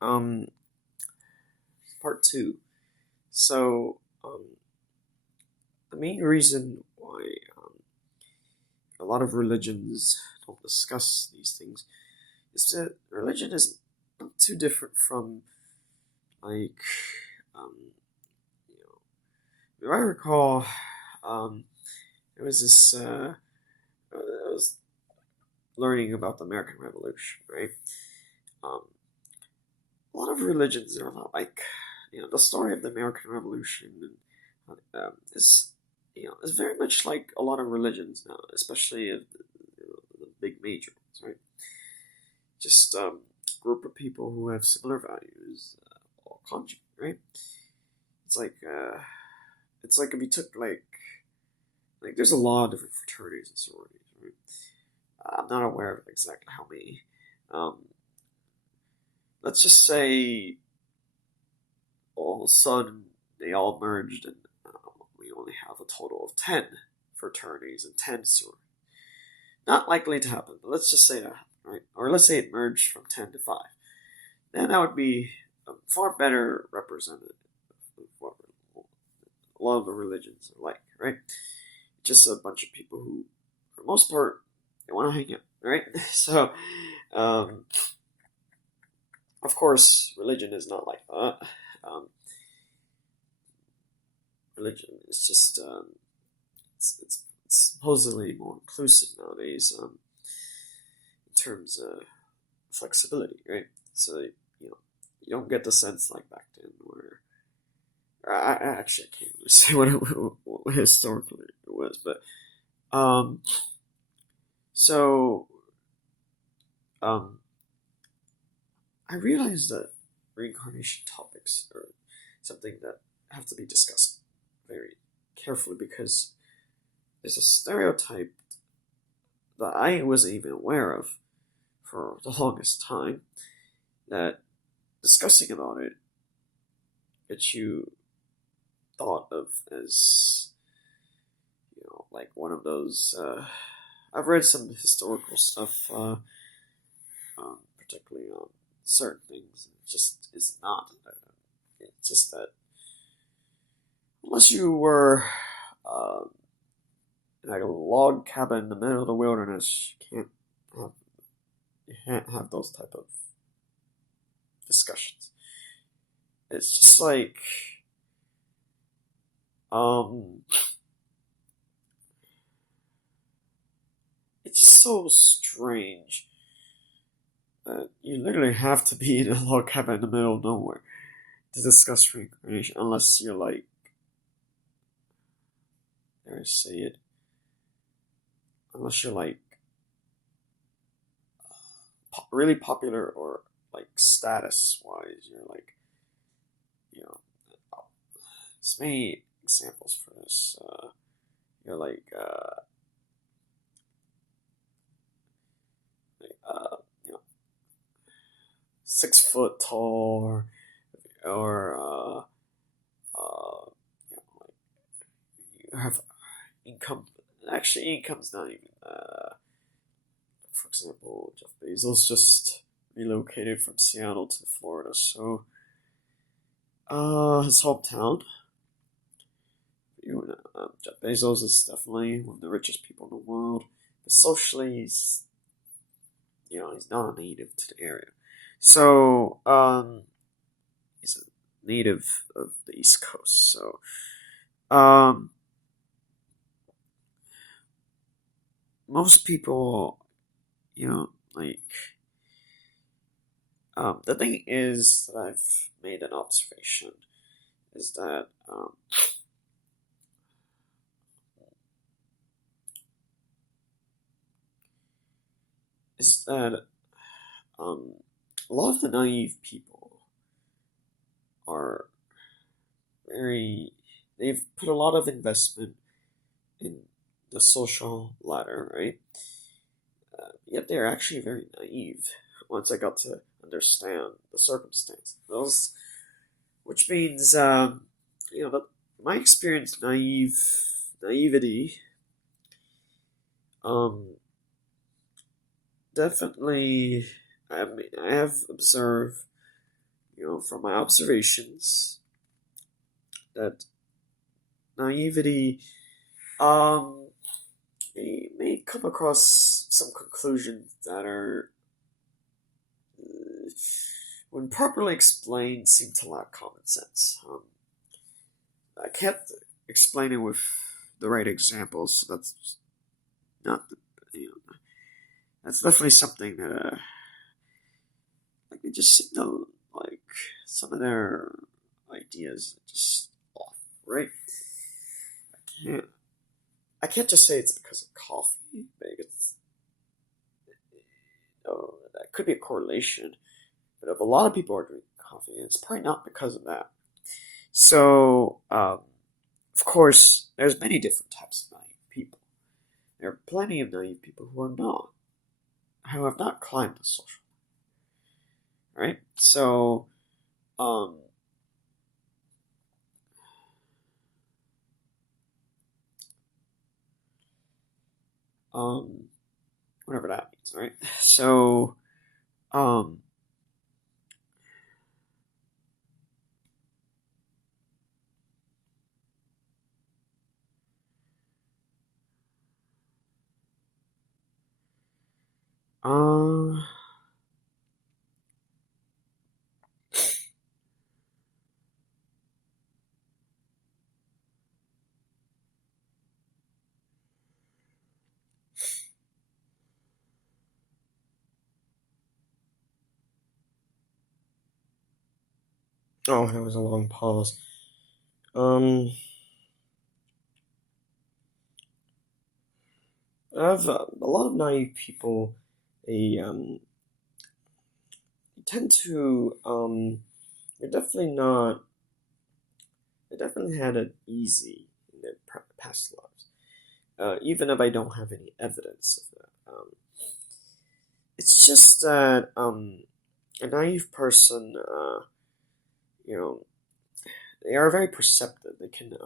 Um, Part two. So, the main reason why a lot of religions don't discuss these things is that religion is not too different from, like, um, you if I recall, there was this. I was learning about the American Revolution, right? Um, a lot of religions are a lot like, the story of the American Revolution is, is very much like a lot of religions now, especially the big major ones, right? Just group of people who have similar values, all conjugate, right? It's like it's like if you took like there's a lot of different fraternities and sororities, right? I'm not aware of exactly how many. Um, let's just say all of a sudden they all merged and we only have a total of 10 fraternities and 10 sororities. Not likely to happen, but let's just say that, right? Or let's say it merged from 10 to 5. Then that would be a far better representative of what a lot of the religions are like, right? Just a bunch of people who, for the most part, they want to hang out, right? So, um, of course, religion is not like that. Um, Religion is just it's supposedly more inclusive nowadays in terms of flexibility, right? So you don't get the sense like back then where I actually I can't really say what historically it was, but um, so um, I realized that reincarnation topics are something that have to be discussed very carefully because there's a stereotype that I wasn't even aware of for the longest time that discussing about it gets you thought of as like one of those. I've read some historical stuff, particularly on certain things. It just is not. It's just that unless you were in like a log cabin in the middle of the wilderness, have you can't have those type of discussions. It's just like um it's so strange that you literally have to be in a log cabin in the middle of nowhere to discuss reincarnation unless you're like, dare I say it, unless you're like really popular or like status wise, you're like, you know, there's many examples for this. You're like you know, 6 foot tall, or like you have income. Actually, income's not even. For example, Jeff Bezos just relocated from Seattle to Florida, so his hometown. Jeff Bezos is definitely one of the richest people in the world, but socially, he's not a native to the area. So, he's a native of the East Coast. So, um, most people, like, the thing is that I've made an observation is that, is that um, a lot of the naive people are they've put a lot of investment in the social ladder, right? Yet they're actually very naive once I got to understand the circumstance. Which means, my experience, naivety, um, definitely, I have observed from my observations, that naivety, um, may come across some conclusions that are, when properly explained, seem to lack common sense. I can't explain it with the right examples, so that's not the, that's definitely something that, like, they just seem to, like, some of their ideas are just off, right? I can't, I can't just say it's because of coffee. Maybe that could be a correlation. But if a lot of people are drinking coffee, it's probably not because of that. So, of course, there's many different types of naive people. There are plenty of naive people who have not climbed the social ladder, right? So, um, um, whatever that means, right? So, um, uh, Oh, that was a long pause. Um, I've a lot of naive people. They tend to they're definitely not. They definitely had it easy in their past lives. Even if I don't have any evidence of that. It's just that a naive person, you know, they are very perceptive. They can,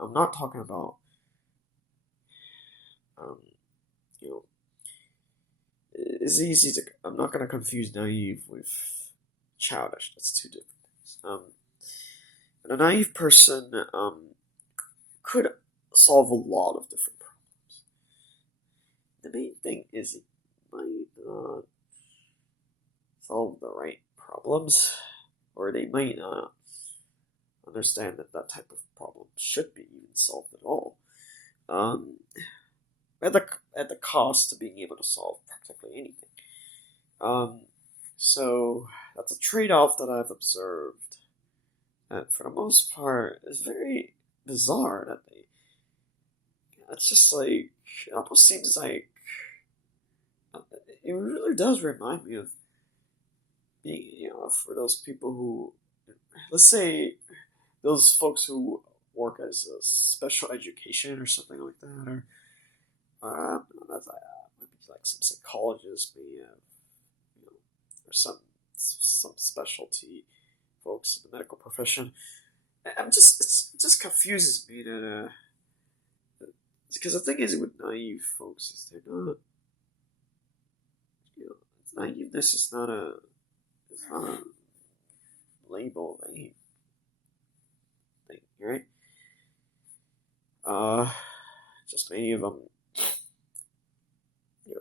I'm not talking about, um, you know, it's easy to. I'm not going to confuse naive with childish. That's two different things. And a naive person could solve a lot of different problems. The main thing is it might not solve the right problems, or they might not understand that that type of problem should be even solved at all. Um, at the cost of being able to solve practically anything. Um, so that's a trade-off that I've observed, and for the most part, is very bizarre. That they, it's just like it almost seems like it really does remind me of being, for those people who, let's say, those folks who work as a special education or something like that, or that's maybe like some psychologists, maybe or some specialty folks in the medical profession. It just confuses me that because the thing is with naive folks is they're not, naiveness is not a, it's not a label of anything, right? Uh, just many of them,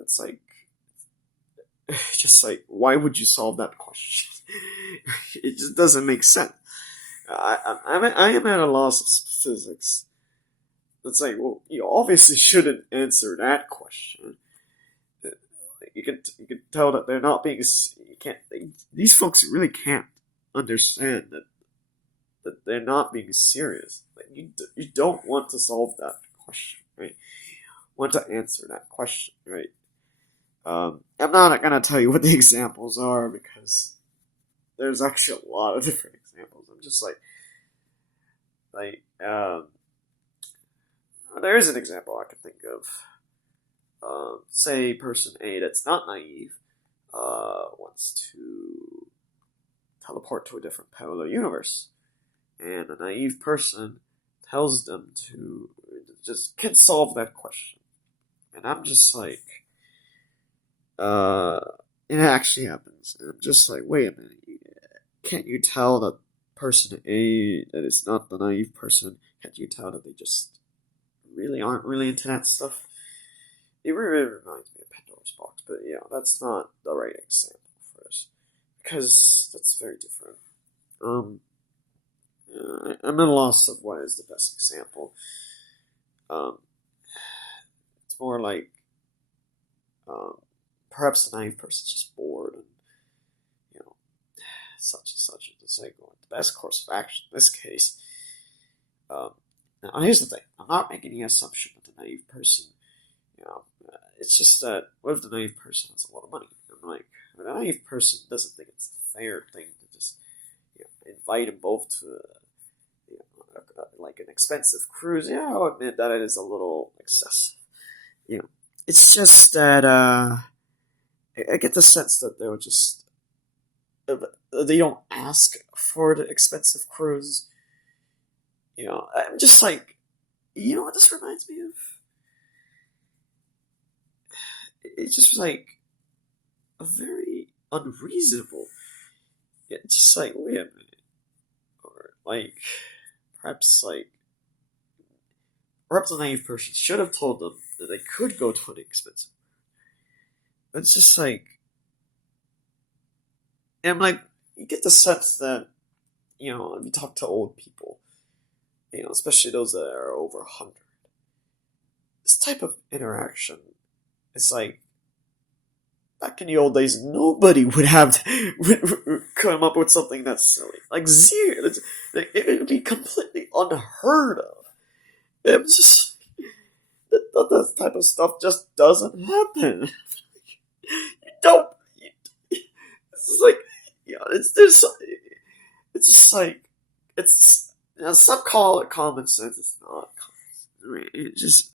it's like, just like, why would you solve that question? It just doesn't make sense. I am at a loss of physics. It's like, well, you obviously shouldn't answer that question. You can tell that they're not being. You can't. These folks really can't understand that they're not being serious. Like you don't want to solve that question, right? You want to answer that question, right? I'm not gonna tell you what the examples are because there's actually a lot of different examples. I'm just like there is an example I can think of. Say person A that's not naive wants to teleport to a different parallel universe, and a naive person tells them to just can solve that question, and I'm just like, uh, it actually happens, and I'm just like, wait a minute, can't you tell that person A that is not the naive person? Can't you tell that they just really aren't really into that stuff? It really reminds me of Pandora's Box, but yeah, that's not the right example for this because that's very different. Um, I'm at a loss of what is the best example. Um, it's more like perhaps the naive person's just bored and you know such and such, and just like the best course of action in this case. Now here's the thing: I'm not making the assumption that the naive person, you know, it's just that what if the naive person has a lot of money? I'm like, the naive person doesn't think it's a fair thing to just invite them both to like an expensive cruise. Yeah, I'll admit that it is a little excessive. It's just that I get the sense that they would just they don't ask for the expensive cruise. I'm just like, what this reminds me of? It's just like a very unreasonable. It's just like, wait a minute, or like perhaps a naive person should have told them that they could go to an expensive. But it's just like, and I'm like, you get the sense that if you talk to old people, especially those that are over 100, this type of interaction is like back in the old days, nobody would would come up with something that's silly. Like zero, it would be completely unheard of. It's just that type of stuff just doesn't happen. You don't. It's like it's just like some call it common sense. It's not common sense. I mean, it just